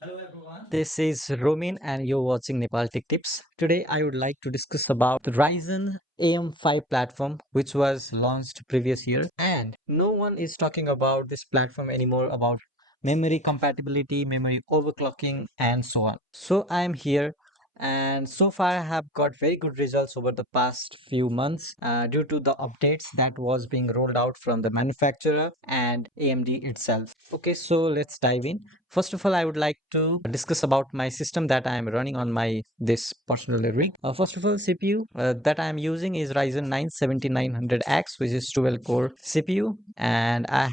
Hello everyone. This is Romin and you're watching Nepal Tech Tips. Today I would like to discuss about the Ryzen AM5 platform which was launched previous year, and no one is talking about this platform anymore about memory compatibility, memory overclocking and so on. So I am here, and so far I have got very good results over the past few months due to the updates that was being rolled out from the manufacturer and AMD itself. Okay, so let's dive in. First of all, I would like to discuss about my system that I am running on my this personal rig. First of all, CPU that I am using is Ryzen 9 7900X, which is 12 core CPU, and I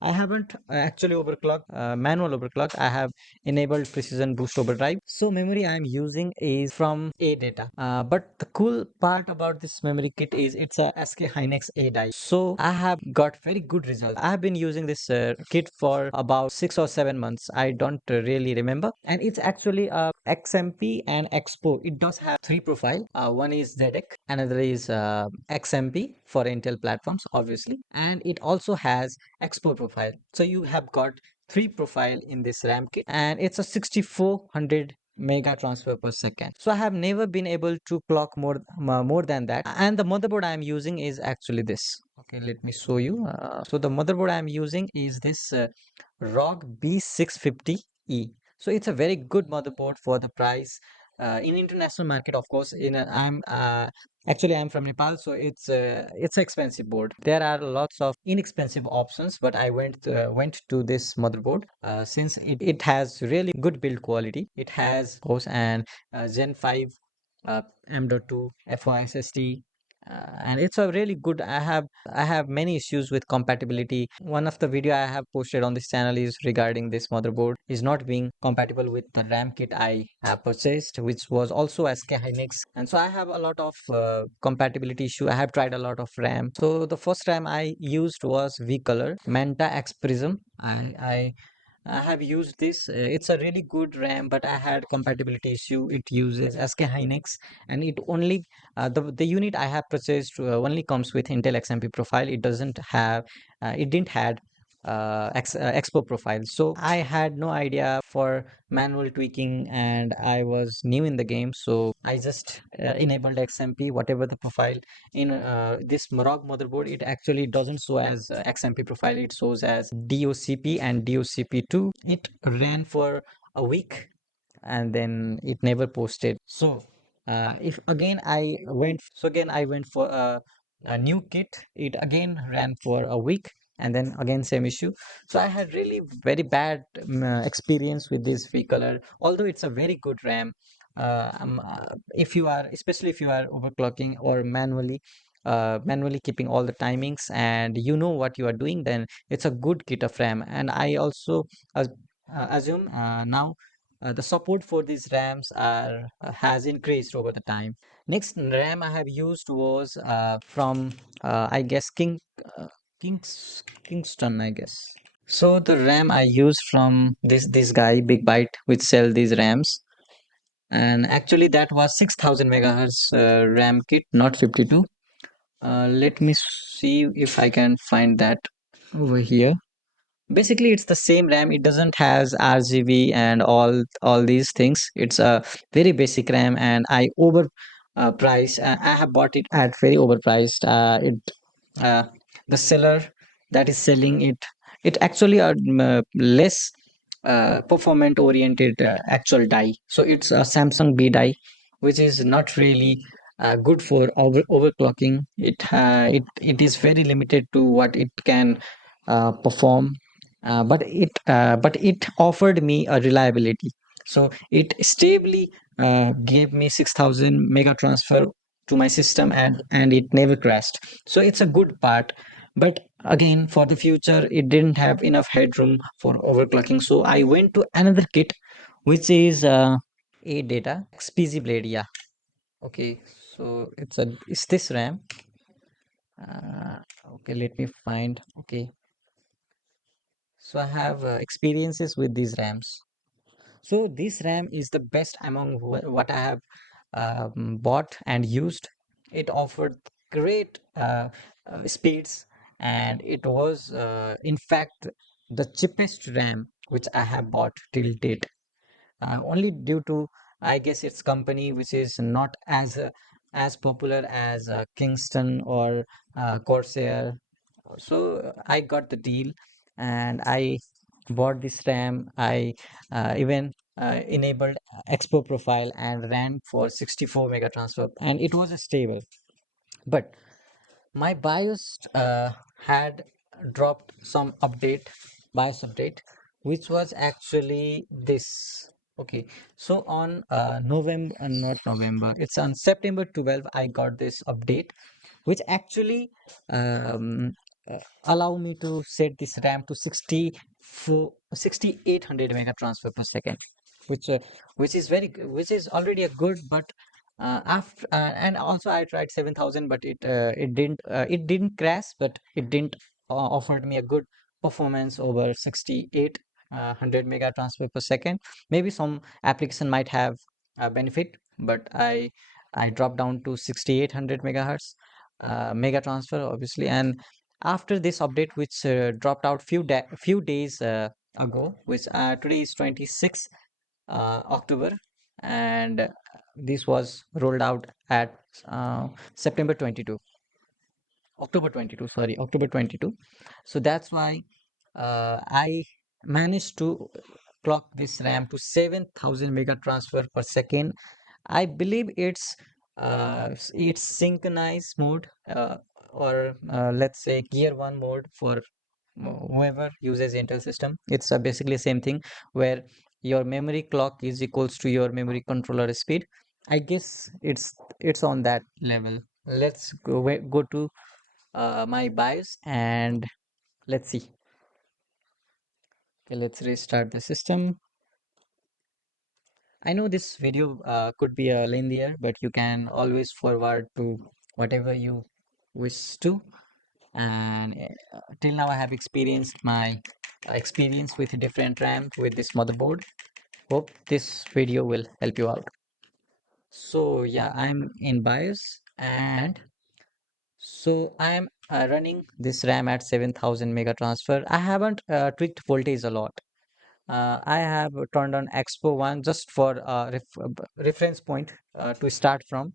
haven't actually overclocked, manual overclock. I have enabled precision boost overdrive. So memory I am using is from Adata. But the cool part about this memory kit is it's a SK Hynix A die. So I have got very good results. I have been using this kit for about 6 or 7 months. I don't really remember, and it's actually a XMP and Expo. It does have three profile. One is ZX, another is XMP for Intel platforms, obviously, and it also has Expo profile. So you have got three profile in this RAM kit, and it's a 6400 mega transfer per second. So I have never been able to clock more than that. And the motherboard I am using is actually this. Okay, let me show you. So the motherboard I am using is this ROG B650E. So it's a very good motherboard for the price. In international market, of course, I'm from Nepal, so it's an expensive board. There are lots of inexpensive options, but I went to this motherboard since it has really good build quality. It has, of course, an Gen 5 M.2 FOSSD, and it's a really good. I have many issues with compatibility. One of the video I have posted on this channel is regarding this motherboard is not being compatible with the RAM kit I have purchased, which was also SK Hynix, and so I have a lot of compatibility issue. I have tried a lot of RAM. So the first RAM I used was V Color Manta X Prism. I have used this. It's a really good RAM, but I had compatibility issue. It uses SK Hynix, and it only the unit I have purchased only comes with Intel XMP profile. It doesn't have, it didn't had Expo profile. So I had no idea for manual tweaking, and I was new in the game. So I just enabled XMP, whatever the profile in this Morog motherboard. It actually doesn't show as XMP profile. It shows as DOCP and DOCP2. It ran for a week and then it never posted. So if again I went for a new kit. It again ran for a week, and then again same issue. So I had really very bad experience with this V color, although it's a very good RAM. If you are, especially if you are overclocking or manually keeping all the timings and you know what you are doing, then it's a good kit of RAM. And I also as- assume now the support for these RAMs are has increased over the time. Next RAM I have used was from I guess Kingston, I guess. So the RAM I used from this guy Big Byte, which sell these RAMs, and actually that was 6000 megahertz RAM kit, not 52. Let me see if I can find that over here. Basically, it's the same RAM. It doesn't has RGB and all these things. It's a very basic RAM, and I over price. I have bought it at very overpriced. Uh, the seller that is selling it, it actually a less performant oriented actual die. So it's a Samsung B die, which is not really good for overclocking. It is very limited to what it can perform, but it offered me a reliability. So it stably gave me 6000 mega transfer to my system, and it never crashed. So it's a good part. But again, for the future, it didn't have enough headroom for overclocking. So I went to another kit, which is a data XPZ blade. Yeah. Okay. So it's this RAM. Uh, okay, let me find. Okay. So I have experiences with these RAMs. So this RAM is the best among what I have bought and used. It offered great speeds, and it was in fact the cheapest RAM which I have bought till date. only due to, I guess, its company, which is not as popular as Kingston or Corsair. So I got the deal, and I bought this RAM. I even enabled Expo profile and ran for 64 mega transfer, and it was a stable. But my BIOS had dropped some update, BIOS update, which was actually this. Okay, so on November, not November, it's on September 12th, I got this update, which actually um, allow me to set this RAM to 6800 mega transfer per second, which which is which is already a good, but after and also I tried 7000, but it didn't crash, but it didn't offered me a good performance over 6800 mega transfer per second. Maybe some application might have a benefit, but I dropped down to 6800 megahertz mega transfer, obviously. And after this update, which dropped out few days ago, which today is 26 October, and this was rolled out at September 22, October 22, sorry, October 22. So that's why I managed to clock this RAM to 7000 mega transfer per second. I believe it's synchronized mode, or let's say gear one mode for whoever uses Intel system. It's basically same thing where your memory clock is equals to your memory controller speed. I guess it's on that level. Let's go to my BIOS and let's see. Okay, let's restart the system. I know this video could be a lengthier, but you can always forward to whatever you wish to. And till now, I have experienced my experience with different RAM with this motherboard. Hope this video will help you out. So yeah, I'm in BIOS, and so I'm running this RAM at 7000 mega transfer. I haven't tweaked voltage a lot. I have turned on Expo 1 just for reference point to start from.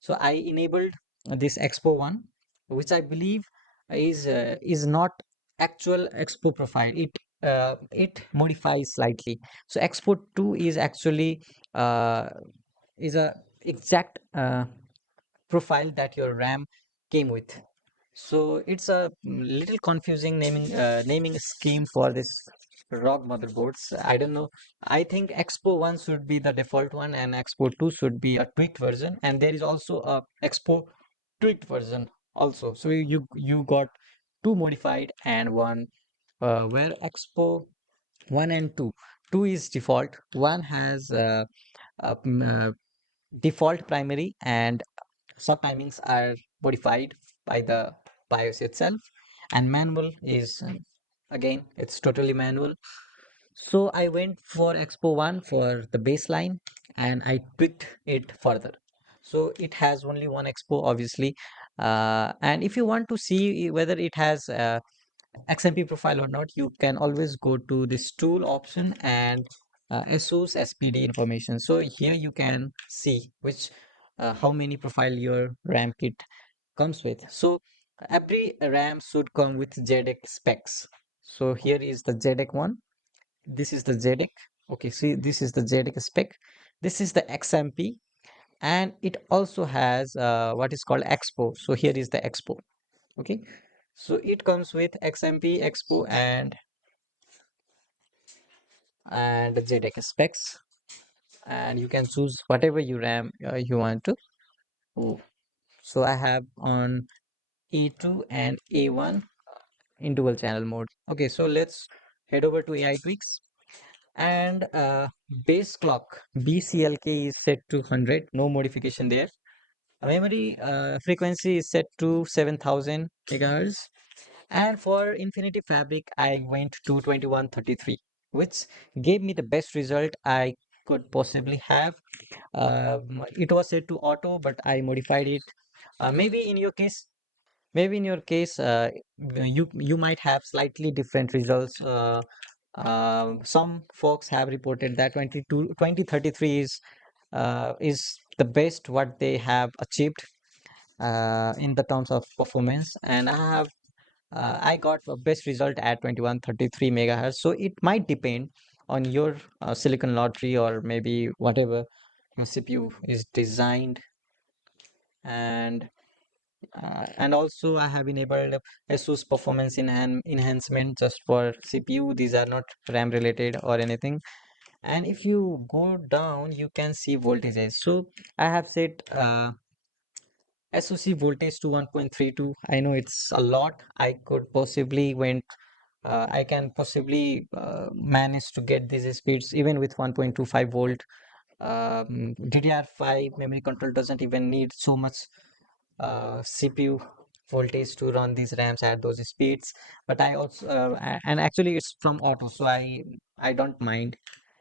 So I enabled this Expo 1, which I believe is not actual Expo profile. It modifies slightly. So Expo 2 is actually uh, is a exact profile that your RAM came with. So it's a little confusing naming scheme for this ROG motherboards. I don't know. I think Expo 1 should be the default one, and Expo 2 should be a tweaked version, and there is also a Expo tweaked version also. So you got two modified and one where Expo 1 and 2. 2 is default. One has a, default primary, and sub timings are modified by the BIOS itself, and manual is again it's totally manual. So I went for Expo 1 for the baseline, and I tweaked it further. So it has only one Expo, obviously. And if you want to see whether it has XMP profile or not, you can always go to this tool option and ASUS SPD information. So here you can see which how many profile your RAM kit comes with. So every RAM should come with JEDEC specs. So here is the JEDEC one. This is the JEDEC. Okay, see, this is the JEDEC spec. This is the XMP, and it also has what is called Expo. So here is the Expo. Okay, so it comes with XMP, Expo, and JEDEC specs, and you can choose whatever you RAM you want to. Oh, so I have on A2 and A1 in dual channel mode. Okay, so let's head over to AI tweaks, and base clock BCLK is set to 100, no modification there. Memory frequency is set to 7000 megahertz. And for Infinity Fabric, I went to 2133, which gave me the best result I could possibly have. It was set to auto, but I modified it. Maybe in your case, you might have slightly different results Some folks have reported that 2033 is the best what they have achieved in the terms of performance, and I got a best result at 2133 megahertz. So it might depend on your silicon lottery, or maybe whatever your CPU is designed. And also I have enabled ASUS performance enhancement just for CPU. These are not RAM related or anything. And if you go down, you can see voltages. So I have set SoC voltage to 1.32. I know it's a lot. I can possibly manage to get these speeds even with 1.25 volt. DDR5 memory control doesn't even need so much CPU voltage to run these RAMs at those speeds. But I also and actually it's from auto, so I don't mind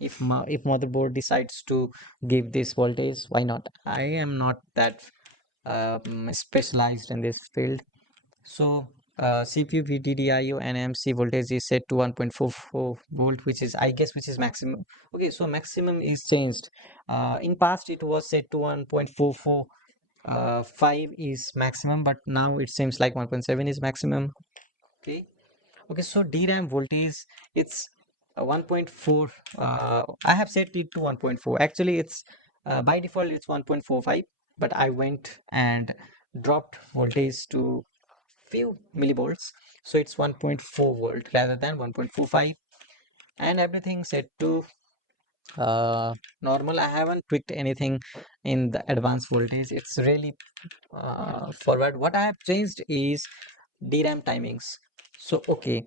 if motherboard decides to give this voltage. Why not? I am not that specialized in this field. So CPU VDDIO and MC voltage is set to 1.44 volt, which is, I guess, which is maximum. Okay, so maximum is changed. In past it was set to 1.44. 5 is maximum, but now it seems like 1.7 is maximum. Okay. Okay, so DRAM voltage, it's 1.4. I have set it to 1.4. Actually, it's by default it's 1.45, but I went and dropped voltage to few millivolts, so it's 1.4 volt rather than 1.45, and everything set to normal. I haven't tweaked anything in the advanced voltage. It's really forward. What I have changed is DRAM timings. So okay,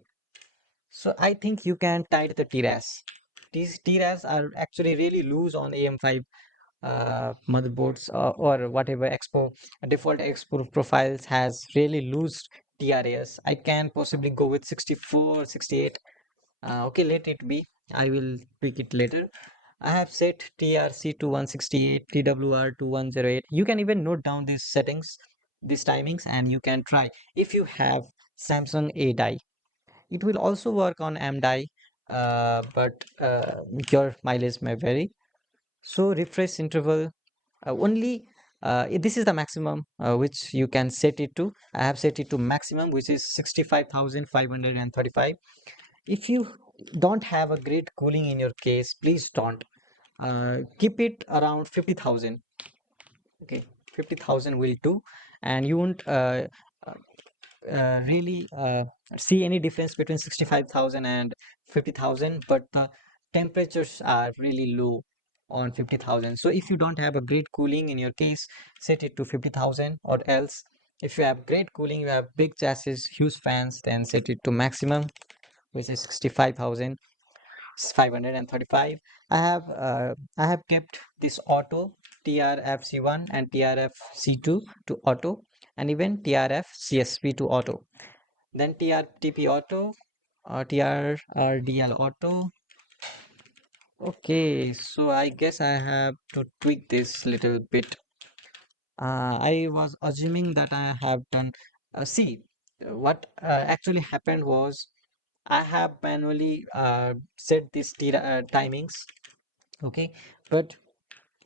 so I think you can tight the TRAS. These TRAS are actually really loose on AM5 motherboards, or whatever expo default expo profiles has really loose TRAS. I can possibly go with 64, 68. Okay, let it be. I will tweak it later. I have set TRC to 168, TWR to 108. You can even note down these settings, these timings, and you can try. If you have Samsung A die, it will also work on M die, but your mileage may vary. So refresh interval only. This is the maximum which you can set it to. I have set it to maximum, which is 65,535. If you don't have a great cooling in your case, please don't. Keep it around 50,000. Okay, 50,000 will do, and you won't uh, really see any difference between 65,000 and 50,000, but the temperatures are really low on 50,000. So if you don't have a great cooling in your case, set it to 50,000, or else if you have great cooling, you have big chassis, huge fans, then set it to maximum, which is 65,535. I have kept this auto TRFC1 and TRFC2 to auto, and even TRFCSP to auto. Then TRTP auto, TRRDL auto. Okay, so I guess I have to tweak this little bit. I was assuming that I have done. See, what actually happened was I have manually set these timings. Okay, but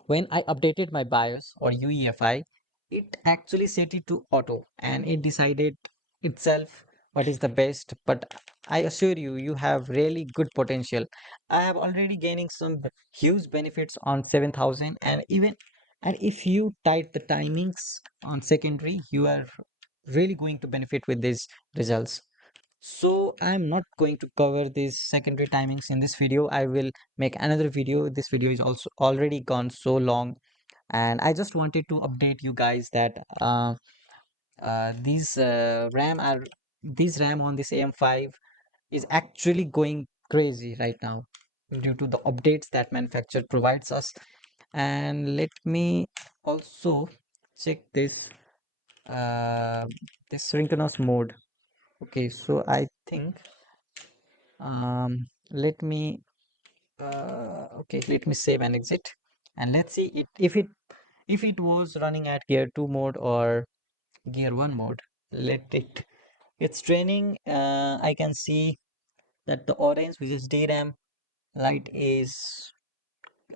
when I updated my BIOS or UEFI, it actually set it to auto, and it decided itself what is the best. But I assure you, you have really good potential. I have already gaining some huge benefits on 7,000, and if you tight the timings on secondary, you are really going to benefit with these results. So I'm not going to cover these secondary timings in this video. I will make another video. This video is also already gone so long, and I just wanted to update you guys that these RAM on this AM5 is actually going crazy right now due to the updates that manufacturer provides us. And let me also check uh, this synchronous mode. Okay, so I think let me okay, let me save and exit, and let's see if it was running at gear 2 mode or gear 1 mode. Let it, it's training. I can see that the orange, which is DRAM light, is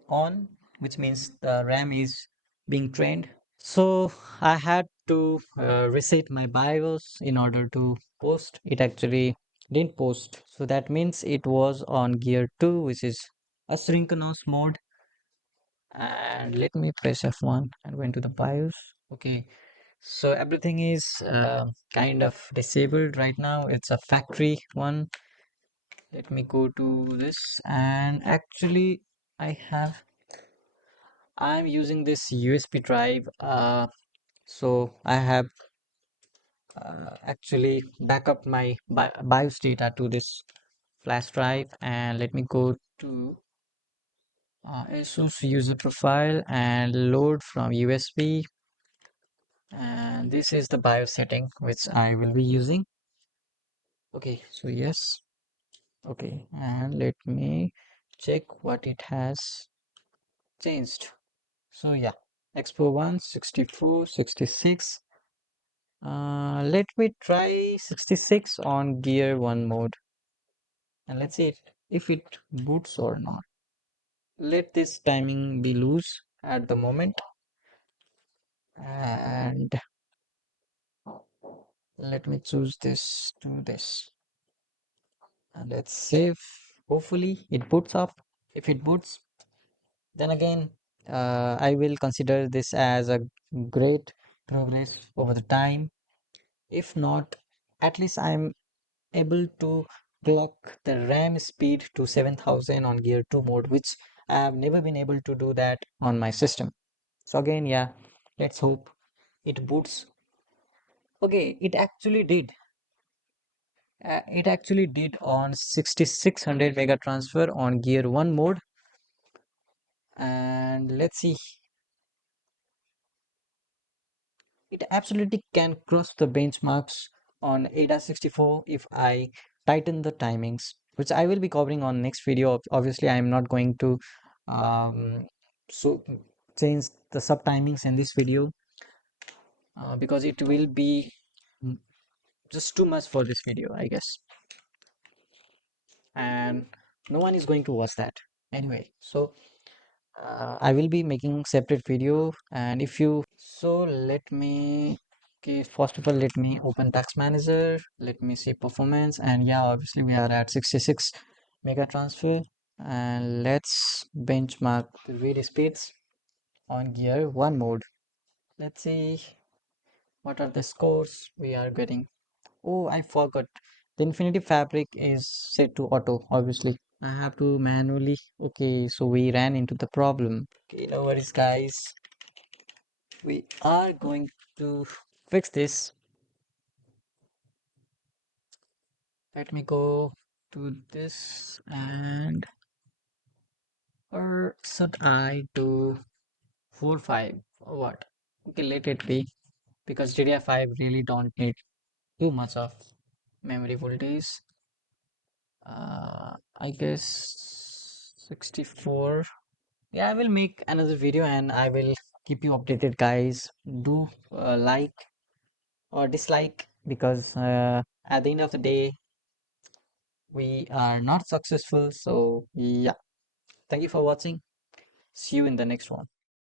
on, which means the RAM is being trained. So I had to reset my BIOS in order to post. It actually didn't post. So that means it was on gear 2, which is asynchronous mode. And let me press F1 and went to the BIOS. Okay, so everything is kind of disabled right now. It's a factory one. Let me go to this, and actually I'm using this USB drive. So I have actually backup my BIOS data to this flash drive, and let me go to ASUS user profile and load from USB. And this is the BIOS setting which I will be using. Okay, so yes. Okay, and let me check what it has changed. So yeah, Expo 1, 64, 66. Let me try 66 on gear 1 mode, and let's see if it boots or not. Let this timing be loose at the moment, and let me choose this to this, and let's save. Hopefully it boots up. If it boots, then again, I will consider this as a great progress over the time. If not, at least I'm able to clock the RAM speed to 7000 on gear 2 mode, which I have never been able to do that on my system. So again, yeah, let's hope it boots. Okay, it actually did on 6600 mega transfer on gear 1 mode. And let's see, it absolutely can cross the benchmarks on ADA 64 if I tighten the timings, which I will be covering on next video. Obviously, I am not going to um, so change the sub timings in this video because it will be mm, just too much for this video, I guess, and no one is going to watch that anyway. So I will be making separate video, and if you so let me, okay, first of all let me open tax manager, let me see performance, and yeah, obviously we are at 66 mega transfer, and let's benchmark the read speeds on gear 1 mode. Let's see what are the scores we are getting. Oh, I forgot, the Infinity Fabric is set to auto. Obviously I have to manually. Okay, so we ran into the problem. Okay, no worries, guys. We are going to fix this. Let me go to this, and or should I do 4 5 or what? Okay, let it be, because DDR5 really don't need too much of memory voltage. I guess 64. Yeah, I will make another video and I will keep you updated, guys. Do like or dislike, because at the end of the day we are not successful. So yeah, thank you for watching. See you in the next one.